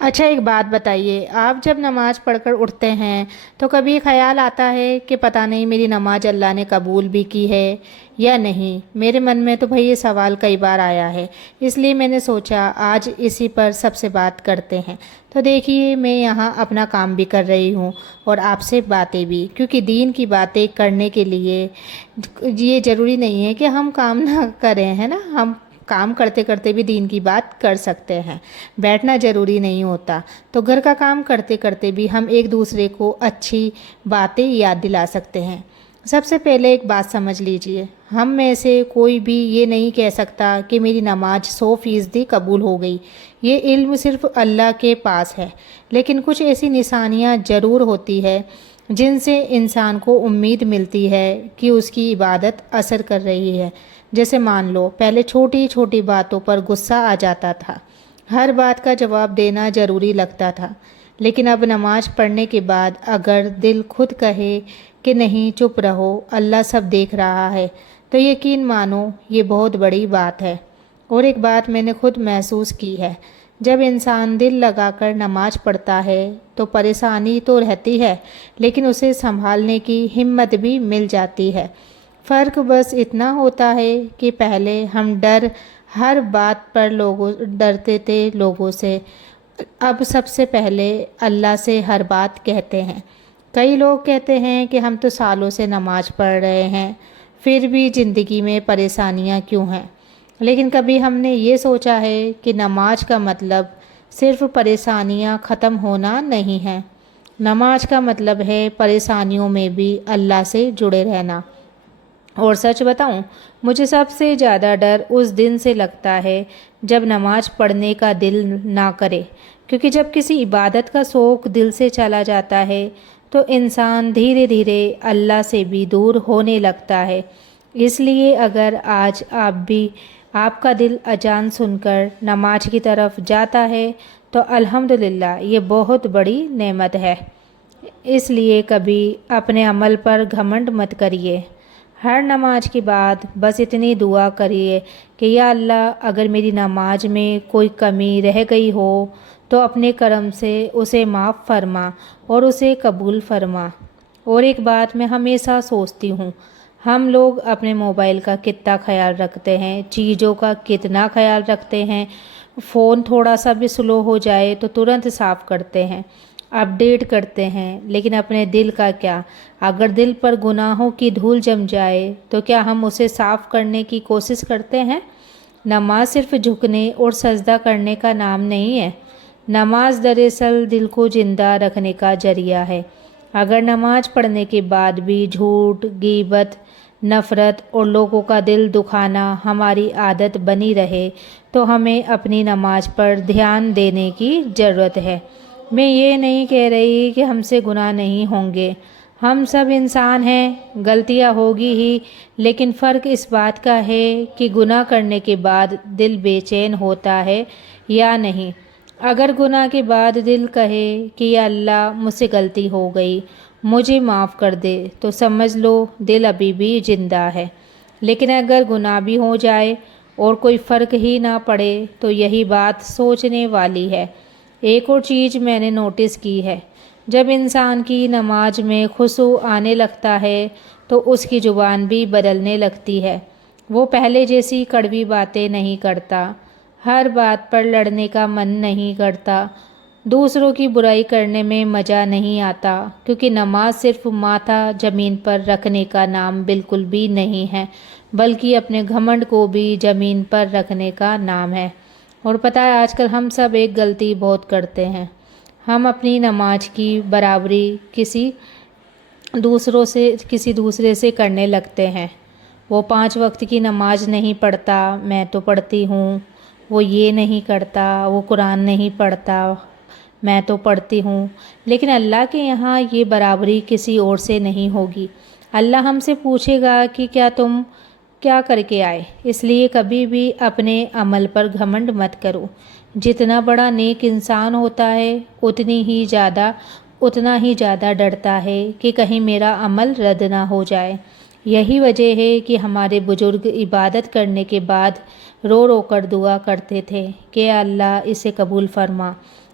اچھا ایک بات بتائیے، آپ جب نماز پڑھ کر اٹھتے ہیں تو کبھی خیال آتا ہے کہ پتہ نہیں میری نماز اللہ نے قبول بھی کی ہے یا نہیں؟ میرے من میں تو بھئی یہ سوال کئی بار آیا ہے، اس لیے میں نے سوچا آج اسی پر سب سے بات کرتے ہیں۔ تو دیکھیے، میں یہاں اپنا کام بھی کر رہی ہوں اور آپ سے باتیں بھی، کیونکہ دین کی باتیں کرنے کے لیے یہ ضروری نہیں ہے کہ ہم کام نہ کریں، ہے نا؟ ہم کام کرتے کرتے بھی دین کی بات کر سکتے ہیں، بیٹھنا ضروری نہیں ہوتا۔ تو گھر کا کام کرتے کرتے بھی ہم ایک دوسرے کو اچھی باتیں یاد دلا سکتے ہیں۔ سب سے پہلے ایک بات سمجھ لیجئے، ہم میں سے کوئی بھی یہ نہیں کہہ سکتا کہ میری نماز 100% قبول ہو گئی۔ یہ علم صرف اللہ کے پاس ہے، لیکن کچھ ایسی نشانیاں ضرور ہوتی ہے جن سے انسان کو امید ملتی ہے کہ اس کی عبادت اثر کر رہی ہے۔ جیسے مان لو پہلے چھوٹی چھوٹی باتوں پر غصہ آ جاتا تھا، ہر بات کا جواب دینا ضروری لگتا تھا، لیکن اب نماز پڑھنے کے بعد اگر دل خود کہے کہ نہیں چپ رہو، اللہ سب دیکھ رہا ہے، تو یقین مانو یہ بہت بڑی بات ہے۔ اور ایک بات میں نے خود محسوس کی ہے، جب انسان دل لگا کر نماز پڑھتا ہے تو پریشانی تو رہتی ہے، لیکن اسے سنبھالنے کی ہمت بھی مل جاتی ہے۔ فرق بس اتنا ہوتا ہے کہ پہلے ہم ہر بات پر ڈرتے تھے لوگوں سے، اب سب سے پہلے اللہ سے ہر بات کہتے ہیں۔ کئی لوگ کہتے ہیں کہ ہم تو سالوں سے نماز پڑھ رہے ہیں، پھر بھی زندگی میں پریشانیاں کیوں ہیں؟ لیکن کبھی ہم نے یہ سوچا ہے کہ نماز کا مطلب صرف پریشانیاں ختم ہونا نہیں ہے، نماز کا مطلب ہے پریشانیوں میں بھی اللہ سے جڑے رہنا۔ اور سچ بتاؤں، مجھے سب سے زیادہ ڈر اس دن سے لگتا ہے جب نماز پڑھنے کا دل نہ کرے، کیونکہ جب کسی عبادت کا شوق دل سے چلا جاتا ہے تو انسان دھیرے دھیرے اللہ سے بھی دور ہونے لگتا ہے۔ اس لیے اگر آج آپ کا دل اذان سن کر نماز کی طرف جاتا ہے تو الحمدللہ، یہ بہت بڑی نعمت ہے۔ اس لیے کبھی اپنے عمل پر گھمنڈ مت کریے، ہر نماز کے بعد بس اتنی دعا کریے کہ یا اللہ، اگر میری نماز میں کوئی کمی رہ گئی ہو تو اپنے کرم سے اسے معاف فرما اور اسے قبول فرما۔ اور ایک بات میں ہمیشہ سوچتی ہوں، ہم لوگ اپنے موبائل کا کتنا خیال رکھتے ہیں، چیزوں کا کتنا خیال رکھتے ہیں، فون تھوڑا سا بھی سلو ہو جائے تو ترنت صاف کرتے ہیں، اپڈیٹ کرتے ہیں، لیکن اپنے دل کا کیا؟ اگر دل پر گناہوں کی دھول جم جائے تو کیا ہم اسے صاف کرنے کی کوشش کرتے ہیں؟ نماز صرف جھکنے اور سجدہ کرنے کا نام نہیں ہے، نماز دراصل دل کو زندہ رکھنے کا ذریعہ ہے۔ اگر نماز پڑھنے کے بعد بھی جھوٹ، غیبت، نفرت اور لوگوں کا دل دکھانا ہماری عادت بنی رہے تو ہمیں اپنی نماز پر دھیان دینے کی ضرورت ہے۔ میں یہ نہیں کہہ رہی کہ ہم سے گناہ نہیں ہوں گے، ہم سب انسان ہیں، غلطیاں ہوگی ہی، لیکن فرق اس بات کا ہے کہ گناہ کرنے کے بعد دل بے چین ہوتا ہے یا نہیں۔ اگر گناہ کے بعد دل کہے کہ یا اللہ، مجھ سے غلطی ہو گئی، مجھے معاف کر دے، تو سمجھ لو دل ابھی بھی زندہ ہے۔ لیکن اگر گناہ بھی ہو جائے اور کوئی فرق ہی نہ پڑے تو یہی بات سوچنے والی ہے۔ ایک اور چیز میں نے نوٹس کی ہے، جب انسان کی نماز میں خشوع آنے لگتا ہے تو اس کی زبان بھی بدلنے لگتی ہے، وہ پہلے جیسی کڑوی باتیں نہیں کرتا، ہر بات پر لڑنے کا من نہیں کرتا، دوسروں کی برائی کرنے میں مزہ نہیں آتا، کیونکہ نماز صرف ماتھا زمین پر رکھنے کا نام بالکل بھی نہیں ہے، بلکہ اپنے گھمنڈ کو بھی زمین پر رکھنے کا نام ہے۔ اور پتہ ہے آج کل ہم سب ایک غلطی بہت کرتے ہیں، ہم اپنی نماز کی برابری کسی دوسرے سے کرنے لگتے ہیں۔ وہ 5 وقت کی نماز نہیں پڑھتا، میں تو پڑھتی ہوں، وہ یہ نہیں کرتا، وہ قرآن نہیں پڑھتا، میں تو پڑھتی ہوں۔ لیکن اللہ کے یہاں یہ برابری کسی اور سے نہیں ہوگی۔ اللہ ہم سے پوچھے گا کہ تم کیا کر کے آئے؟ اس لیے کبھی بھی اپنے عمل پر گھمنڈ مت کرو۔ جتنا بڑا نیک انسان ہوتا ہے اتنا ہی زیادہ ڈرتا ہے کہ کہیں میرا عمل رد نہ ہو جائے۔ یہی وجہ ہے کہ ہمارے بزرگ عبادت کرنے کے بعد رو رو کر دعا کرتے تھے کہ اللہ اسے قبول فرما۔